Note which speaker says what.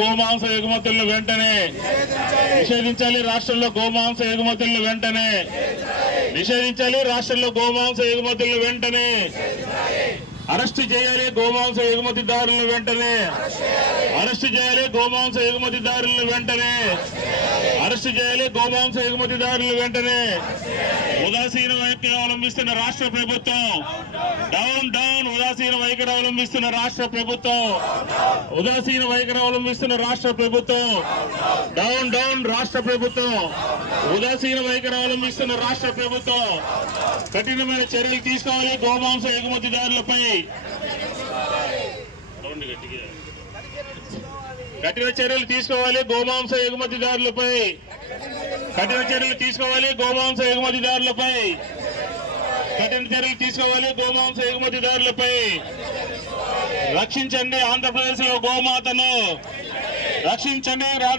Speaker 1: గోమాంస ఎగుమతులను వెంటనే నిషేధించాలి. రాష్ట్రంలో గోమాంస ఎగుమతులను వెంటనే నిషేధించాలి. రాష్ట్రంలో గోమాంస ఎగుమతులను వెంటనే అరెస్ట్ చేయాలి. గోమాంస ఎగుమతిదారులను వెంటనే అరెస్ట్ చేయాలి. గోమాంస ఎగుమతిదారులను వెంటనే అరెస్ట్ చేయాలి. గోమాంస ఎగుమతిదారులను వెంటనే ఉదాసీన వైఖరి అవలంబిస్తున్న రాష్ట్ర ప్రభుత్వం డౌన్ డౌన్ ఉదాసీన వైఖరి అవలంబిస్తున్న రాష్ట్ర ప్రభుత్వం. ఉదాసీన వైఖరి అవలంబిస్తున్న రాష్ట్ర ప్రభుత్వం. డౌన్ డౌన్ రాష్ట్ర ప్రభుత్వం. ఉదాసీన వైఖరి అవలంబిస్తున్న రాష్ట్ర ప్రభుత్వం. కఠినమైన చర్యలు తీసుకోవాలి. గోమాంస ఎగుమతిదారులపై. కఠిన చర్యలు తీసుకోవాలి. గోమాంస ఎగుమతిదారులపై. కఠిన చర్యలు తీసుకోవాలి. గోమాంస ఎగుమతిదారులపై. కఠిన చర్యలు తీసుకోవాలి గోమాంస ఎగుమతిదారులపై. రక్షించండి ఆంధ్రప్రదేశ్లో గోమాతను. రక్షించండి రా-